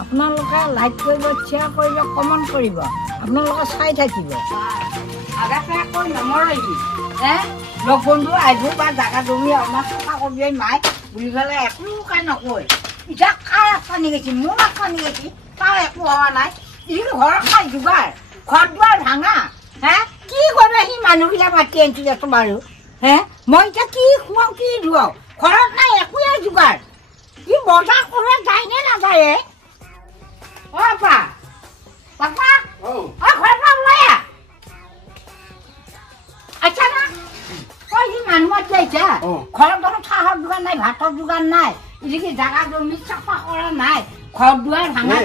আপোনালোকে লাইক কৰিব, শ্বেয়াৰ কৰিব, কমেণ্ট কৰিব, আপোনালোকে চাই থাকিব। আগাতে আকৌ নমৰেহি লগ বন্ধু আহিব বা জাগা জমি আমাৰ চফা কৰিবি মাই বুলি পেলাই একো কাই নকয়। এতিয়া কাৰ আঁচনি গৈছে, মোৰ আঁচনি গৈছে, তাৰ একো হোৱা নাই। ই ঘৰ খাই যোগাৰ, ঘৰ দুৱাৰ ভাঙা কি কৰিব সি মানুহবিলাক মাতি আনিছো দেচোন বাৰু মই এতিয়া কি খুৱাওঁ কি ধুৱাওঁ, ঘৰত নাই একোৱে যোগাৰ। কি বজাৰ কৰিব যায় নে নাযায়? পাপা পাপা ঘৰৰ পৰা ওলাই আচ্ছা না তই সি মানুহ মাতি আহিছা, ঘৰত দেখোন চাহৰ দোকান নাই, ভাতৰ দোকান নাই, এদিকে জাগা জমি চাফা কৰা নাই, ঘৰ দুৱাৰ ভাঙা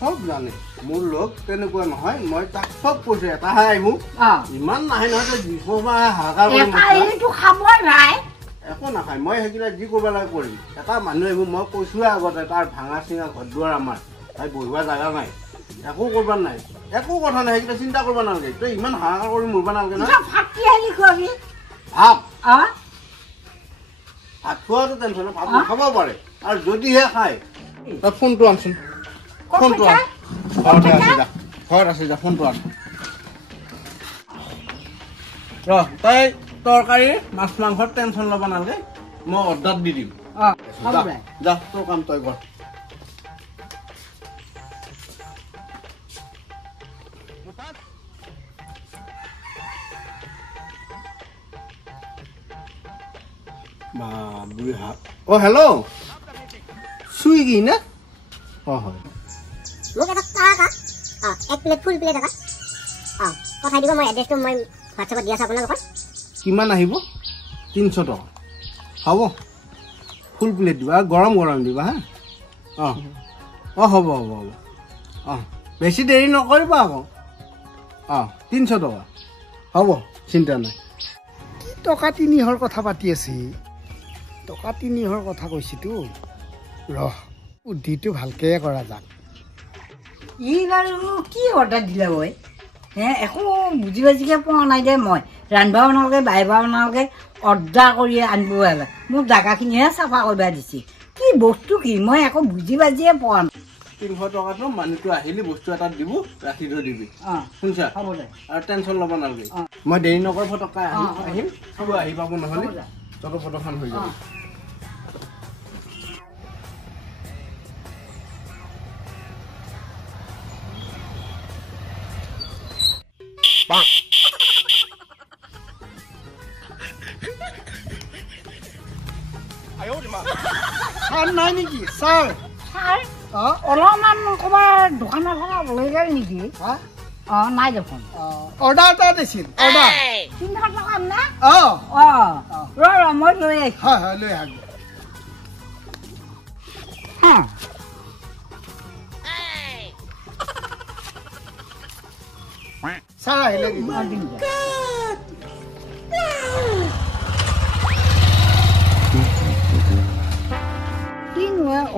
চব জানে। মোৰ লগ তেনেকুৱা নহয়, মই তাক চব কৈছো এটাহে আহিব, ইমান নাহে নহয় খাবই নাই, একো নাখায়। মই সেইবিলাক যি কৰিব লাগে কৰিম। এটা মানুহ আহিব, মই কৈছোৱে আগতে তাৰ ভাঙা চিঙা ঘৰ দুৱাৰ আমাৰ, তাই বহিব জাগা নাই, একো কৰিব নাই, একো কথা নাই। সেইকেইটা চিন্তা কৰিব নালাগে। তই ইমান হাহাকাৰ কৰি মৰিব নালাগে নহয়। ভাত ভাত খোৱাটো টেনচন, ভাত নাখাব পাৰে। আৰু যদিহে খায় তই ফোনটো আনচোন, ফোনটো আন, ঘৰতে আছে যা, ঘৰত আছে যা, ফোনটো আন। তই তৰকাৰী মাছ মাংসৰ টেনচন ল'ব নালাগে, মই অৰ্ডাৰ দি দিম। যা তোৰ কাম তই কৰ। হেল্ল' চুইগি না? হয় মোক এটা কাকা এক প্লেট ফুল প্লেট এটা পঠাই দিব। মই এড্ৰেছটো মই হোৱাটছএপত দি আছোঁ আপোনালোকৰ। কিমান আহিব? 300 টকা হ'ব। ফুল প্লেট দিবা, গৰম গৰম দিবা হা। হ'ব হ'ব হ'ব। বেছি দেৰি নকৰিবা আকৌ। 300 টকা হ'ব, চিন্তা নাই। টকা 300 কথা পাতি আছে, টকা 300 কথা কৈছিতো। বুদ্ধিটো ভালকে কৰা যাক। ই বাৰু কি অৰ্ডাৰ দিলে মই একো বুজি বাজিকে পোৱা নাই দে। মই ৰান্ধিব নালাগে, বাঢ়িব নালাগে, অৰ্ডাৰ কৰি আনিব লাগে। মোক জাগাখিনিহে চাফা কৰিব দিছে। কি বস্তু কি মই একো বুজি বাজিয়ে পোৱা নাই। 300 টকাটো মানুহটো আহিলে বস্তু এটা দিব, ৰাখি থৈ দিবি। শুনছা? হ'ব দে, আৰু টেনচন ল'ব নালাগে। মই দেৰি নকৰোঁ, ফটককৈ আহিম। চব আহি পাব, নহ'লে তহঁতৰ ফটোখন হৈ যাব। ছাৰ নাই নেকি? ছাৰ অলপমান ক'ৰবাত দোকানৰ পৰা লৈ গ'ল নেকি? নাই দেখোন। অৰ্ডাৰ এটা দিছিল, অৰ্ডাৰ 300 টকা না? ৰ মই লৈ আহিছোঁ। হয় হয়, লৈ আহক। ছাৰ আহিলে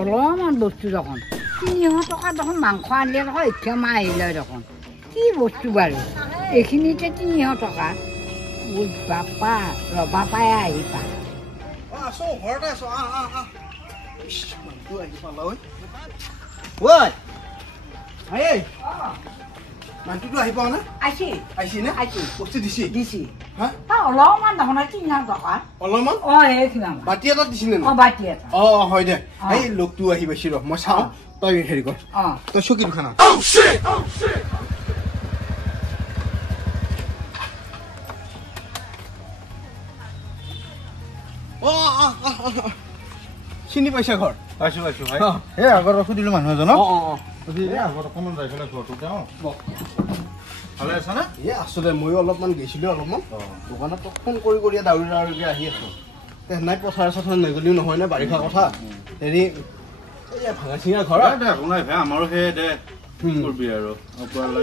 অলপমান বস্তু দেখোন 300 টকা দেখোন মাংস আনিলে দেখোন এতিয়া মাহ আহিলে দেখোন। কি বস্তু বাৰু এইখিনিতে 300 টকা? বাপা ৰবা পাই আহি পা। ঘৰতে আছো। মানুহটো আহি পাওঁ নে? আহিছি নে? বস্তু দিছি অলপমান দেখোন 300 টকা। অলপমান এইখিনি বাতি এটা দিছিলে বাতি এটা। হয় দে। এই লোকটো আহি পাইছি ৰ, মই চাওঁ। তই হেৰি কৰ, তই চকীটো খানা। চিনি পাইছা ঘৰ? পাইছো পাইছো ভাই। এই আগত সুধিলো মানুহ এজনক। আগত অকণমান যাই পেলাই ঘৰটো যাওঁ। ভালে আছা নে? আছো দে। ময়ো অলপমান গৈছিলোঁ, অলপমান দোকানত ফোন কৰি কৰি দাউৰি দাউৰিকে আহি আছো। নাই পথাৰ চথাৰ নগ'লেও নহয় নে, বাৰিষা কথা। হেৰি এই ভাঙা চিঙা ঘৰ আমাৰো সেই দে কৰবি আৰু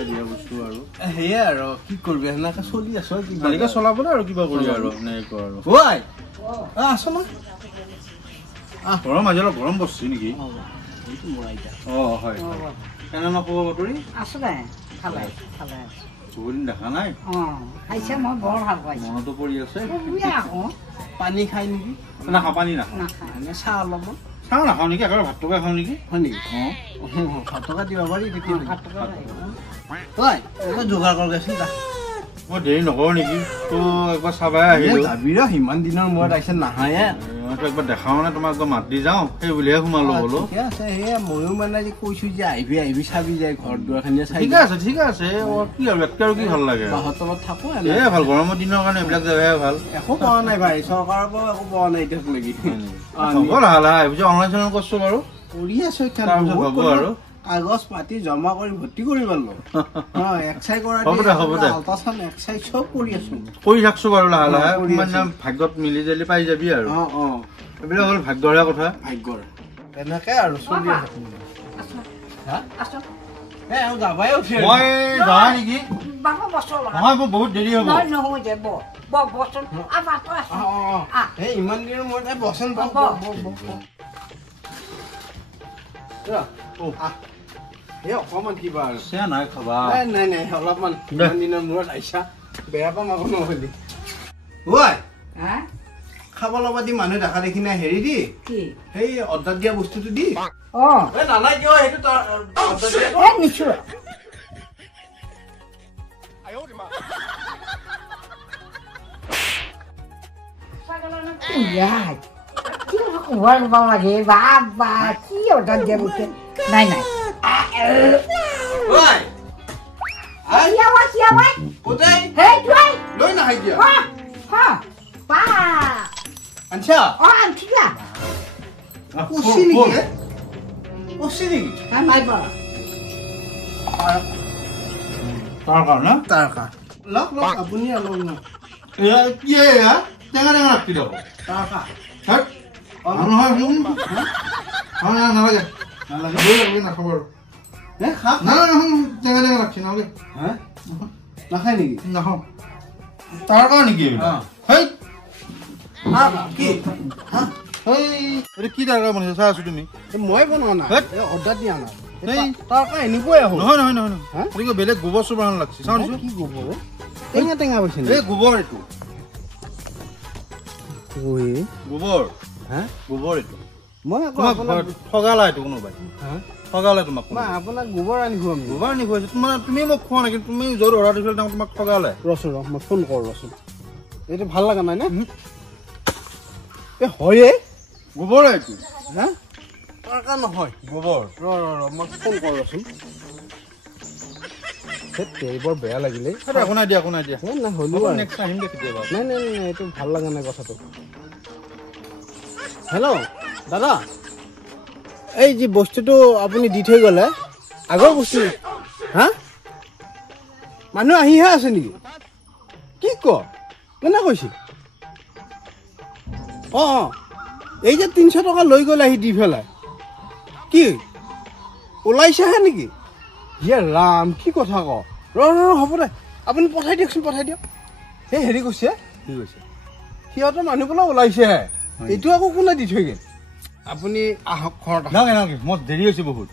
দিয়া বস্তু আৰু সেয়ে আৰু কি কৰবি, সেনেকে চলি আছো। গাড়ীকে চলাবলৈ আৰু কিবা কৰি আৰু এনেকুৱা আৰু আছো না। ঘৰৰ মাজে অলপ গৰম বস্তু নেকি? হয়। কেনে খবৰ বাতৰি? আছো দে, ভালে ভালে। বহুদিন দেখা নাই। খাইছে, মই বৰ ভাল পাইছোঁ। মনতো পৰি আছে। পানী খাই নেকি? নাখাওঁ, পানী নাখাওঁ। নাখায় চাহ অলপমান। চাওঁ নাখাওঁ নেকি একেবাৰে ভাত টকা খাওঁ নেকি হয় নেকি অঁ 7 টকা দিব পাৰি তেতিয়া 7 টকা হয় এইবাৰ যোগাৰ কৰগেচোন যা মই দেৰি নকৰোঁ নেকি তো একবাৰ চাবাই আহিলোঁ যাবি ৰ সিমান দিনৰ মূৰত আহিছে নাহায়ে মইতো একবাৰ দেখাওঁ মানে তোমাক একদম মাতি যাওঁ সেই বুলিহে সোমালো বোলো ঠিকে আছে সেয়া ময়ো মানে যে কৈছোঁ যে আহিবি চাবি যায় ঘৰ দুৱাৰখিনিয়ে চাই ঠিক আছে কি আৰু ইয়াতকৈ আৰু কি ভাল লাগে বাহঁৰ তলত থাকোঁ এয়ে ভাল গৰমৰ দিনৰ কাৰণে এইবিলাক জেগাহে ভাল একো পোৱা নাই ভাই চৰকাৰৰ পৰাও একো পোৱা নাই এতিয়ালৈকে হ'ব লাহে লাহে পিছত অনলাইন চনলাইন কৰিছোঁ বাৰু কৰি আছো তাৰপিছত হ'ব আৰু কাগজ পাতি জমা কৰি ভৰ্তি কৰি পালো এক্সাই কৰা আল্ট্ৰাচাউণ্ড এক্সাই চব কৰি আছো কৰি থাকছো বাৰু লাহে লাহে মানে ভাগ্যত মিলি জলি পাই যাবি আৰু এইবিলাক হ'ল ভাগ্যৰে কথা ভাগ্যৰ তেনেকে আৰু চলি আছে যাবাই উঠি মই যাওঁ নেকি বাবা বছৰ নহয় মোৰ বহুত দেৰি হ'ব নহয় দে বচন ইমান দিনৰ মূৰত বচন অকমান কিবা আৰু নাই খাবা নাই অলপমান ইমান দিনৰ মূৰত আহিছা বেয়া পাম আকৌ নহলি খাব ল'বা দি মানুহ দেখা দেখি নাই হেৰি দি সেই অৰ্ডাৰ দিয়া বস্তুটো দি নালাগে কিয় সেইটো নিশ্চয় লাগে বাবা কি অৰ্ডাৰ দিয়া বস্তু নাই লৈ নাহাই দিয়া আপুনি টেঙা ৰাখি দিব নালাগে নাখাব আৰু টেঙা ৰাখি নালাগে নাখায় নেকি নাখাওঁ তাৰ কাৰণে নেকি কি দৰকাৰ বনাইছে চাই আছো তুমি মই বনোৱা নাই অৰ্ডাৰ দিয়া নাই তাৰ কাৰণে এনেকুৱাই আহো নহয় বেলেগ গোবৰ চোবৰ লাগছে চাওঁ দিছো কি গোবৰ টেঙা পাইছে এই গোবৰ এইটো গোবৰ গোবৰ এইটো মই ঠগালা এইটো কোনোবাই ঠগালে তোমাক আপোনাক গোবৰ আনি খুৱাম গোবৰ আনি খুৱাইছে তোমাৰ তুমি মোক খোৱা নাই কিন্তু তুমি য'ত অৰ্ডাৰ দিছিলা তোমাক ঠগালে ৰচোন মই ফোন কৰোঁ ৰচোন এইটো ভাল লগা নাই নে এই হয়ে গোবৰ এইটো তাৰ নহয় গোবৰ মই ফোন কৰোঁ ৰচোন বৰ বেয়া লাগিলে একো নাই দিয়া নাই হ'লেও নেক্সট আহিম দে কেতিয়াবা নাই এইটো ভাল লগা নাই কথাটো হেল্ল' দাদা এই যি বস্তুটো আপুনি দি থৈ গ'লে আগৰ বস্তু মানুহ আহিহে আছে নেকি কি কোনে কৈছে এই যে 300 টকা লৈ গ'লে আহি দি পেলাই কি ওলাইছেহে নেকি ইয়ে ৰাম কি কথা ক হ'ব দে আপুনি পঠাই দিয়কচোন সেই হেৰি কৈছে সিহঁতৰ মানুহবিলাক ওলাইছেহে এইটো আকৌ কোনে দি থৈ গ'ল আপুনি আহক ঘৰত নালাগে মই দেৰি হৈছে বহুত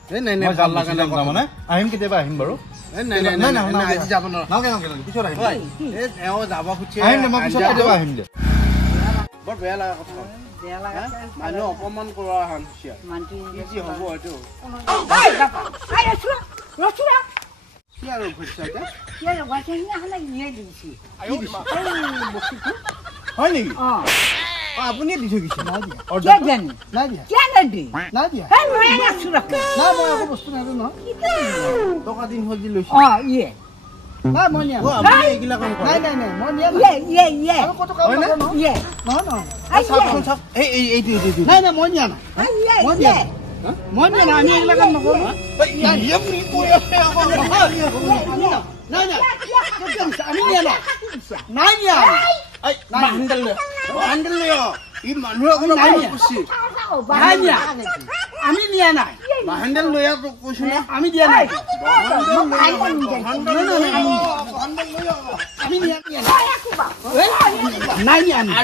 মানে আহিম কেতিয়াবা আহিম বাৰু বৰ বেয়া লগা কথা মানুহ অপমান কৰা হ'ব হয় নেকি আপুনি দি থৈ গৈছে বস্তু নাই টকা 300 দি লৈছো আমি নিয়া নাই হেণ্ডেল লৈ কৈছো না আমি দিয়া নাই নাই